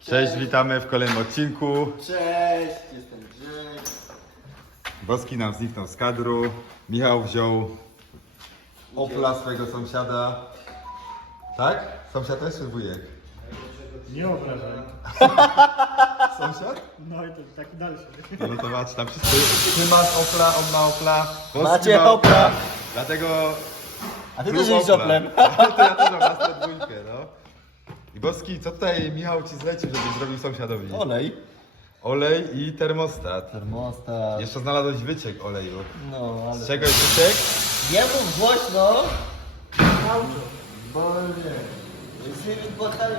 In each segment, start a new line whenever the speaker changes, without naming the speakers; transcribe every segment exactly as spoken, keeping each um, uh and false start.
Cześć, witamy w kolejnym odcinku.
Cześć, jestem Grzeg.
Boski nam zniknął z kadru. Michał wziął Opla swojego sąsiada. Tak? Sąsiad też czy wujek?
Nie obrażaj.
Sąsiad?
No i to taki dalszy.
No, no to patrz, tam wszyscy. Ty masz Opla, on ma Opla. Boski
Macie
ma
Opla.
Dlatego...
A ty
klub
też jeździsz
Opla.
Oplem.
To ja też mam nas tę dwójkę, no. I Boski, co tutaj Michał ci zlecił, żebyś zrobił sąsiadowi?
Olej.
Olej i termostat.
Termostat.
Jeszcze znalazłeś wyciek oleju.
No, ale...
Z czego jest wyciek?
Nie mów głośno. Bo nie. Z tymi błotami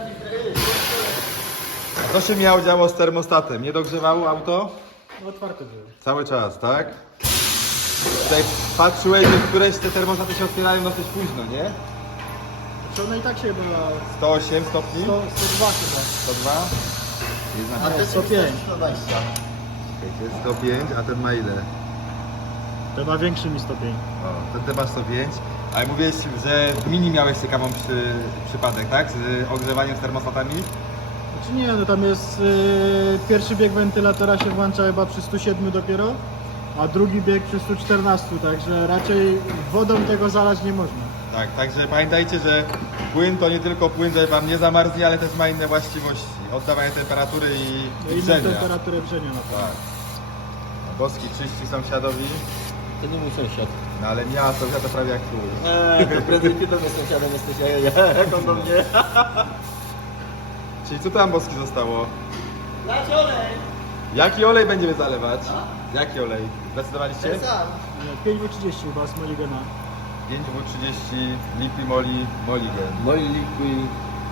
A co się miało działo z termostatem? Nie dogrzewało auto?
No otwarte było.
Cały czas, tak? Tutaj patrzyłeś, że któreś te termostaty się otwierają dosyć późno, nie?
Czy ona i tak się była
sto osiem stopni?
sto, sto dwa chyba.
sto dwa?
A ty
sto pięć.
sto dwadzieścia.
Jest sto pięć, a ten ma ile?
To ma większy mi stopień.
O, ten, ten ma sto pięć. Ale mówiłeś, że w mini miałeś ciekawą przy, przypadek, tak? Z ogrzewaniem z termostatami?
Znaczy nie, no tam jest yy, pierwszy bieg wentylatora się włącza chyba przy stu siedmiu dopiero, a drugi bieg przy stu czternastu, także raczej wodą tego zalać nie można.
Tak, także pamiętajcie, że płyn to nie tylko płyn, że wam nie zamarznie, ale też ma inne właściwości. Oddawanie temperatury i,
No
i
inną
grzenia.
temperaturę brzenia na pewno.
Tak. Boski czyści sąsiadowi,
To nie mój sąsiad.
no ale ja sąsiad to prawie jak twój.
Eee, to prędzej ty do mnie sąsiadem jesteś, a ja jak on do mnie.
Czyli co tam Boski zostało?
Dać olej.
Jaki olej będziemy zalewać? Jaki olej? Zdecydowaliście?
Ten sam.
pięć trzydzieści chyba z Moligena.
pięć W trzydzieści Lipi Moli Moligen.
Moi liquid.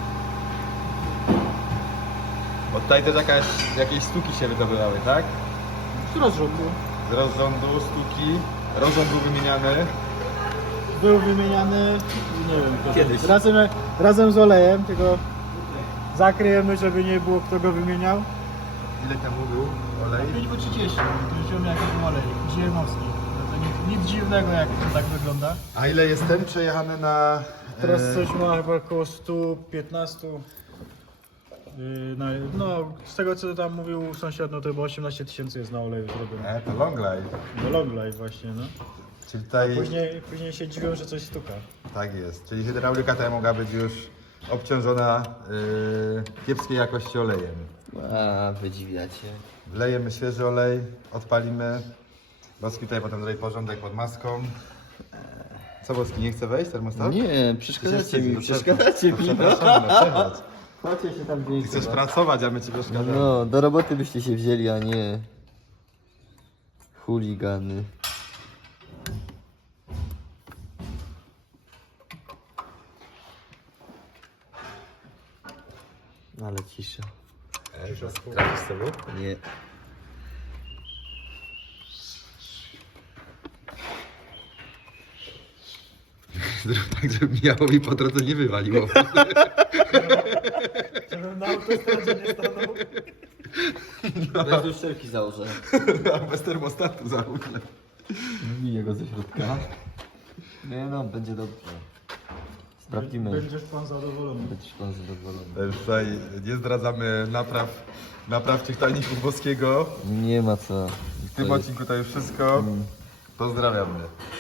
Bo tutaj też jakaś, jakieś stuki się wydobywały, tak?
Z rozrządu.
Z rozrządu stuki. Rozrząd był wymieniany.
Był wymieniany, nie wiem kiedy.
Kiedyś.
Razem, razem z olejem, tylko zakryjemy, żeby nie było kto go wymieniał.
Ile tam był olej?
pięć W trzydzieści, to już wiemy jaki był olej, ziemowski. No to nic, nic dziwnego jak to tak wygląda.
A ile jest ten przejechany na...
Teraz
e,
coś ma chyba około sto piętnaście. Yy, na, no, z tego co tam mówił sąsiad, no to chyba osiemnaście tysięcy jest na oleju zrobione.
E, to long life.
No long life właśnie, no.
Czyli tutaj...
Później, później się dziwią, że coś stuka.
Tak jest. Czyli hydraulika ta mogła być już obciążona yy, kiepskiej jakości olejem.
A, wydziwiacie.
Wlejemy świeży olej, odpalimy. Boski tutaj potem zrobi porządek pod maską. Co Boski, nie chce wejść termostat?
Nie, przeszkadzacie mi,
No,
przeszkadzacie mi.
Przepraszamy, no przechodź.
Chodźcie się tam gdzieś.
Ty chcesz pracować, a my ci przeszkadzamy.
No, do roboty byście się wzięli, a nie chuligany. Ale cisza.
Ej, trafisz sobie?
Nie.
Zrób tak, żeby Michałowi po drodze nie wywaliło.
Żebym na autostradzie nie stanął.
Bez uszczelki założę.
A bez termostatu załóż.
Miję go ze środka. Nie no, będzie dobrze. Sprawdzimy.
Będziesz pan zadowolony.
Będziesz pan zadowolony.
Tutaj nie zdradzamy napraw, naprawczych tajników Boskiego.
Nie ma co.
W tym odcinku to już wszystko. Pozdrawiamy.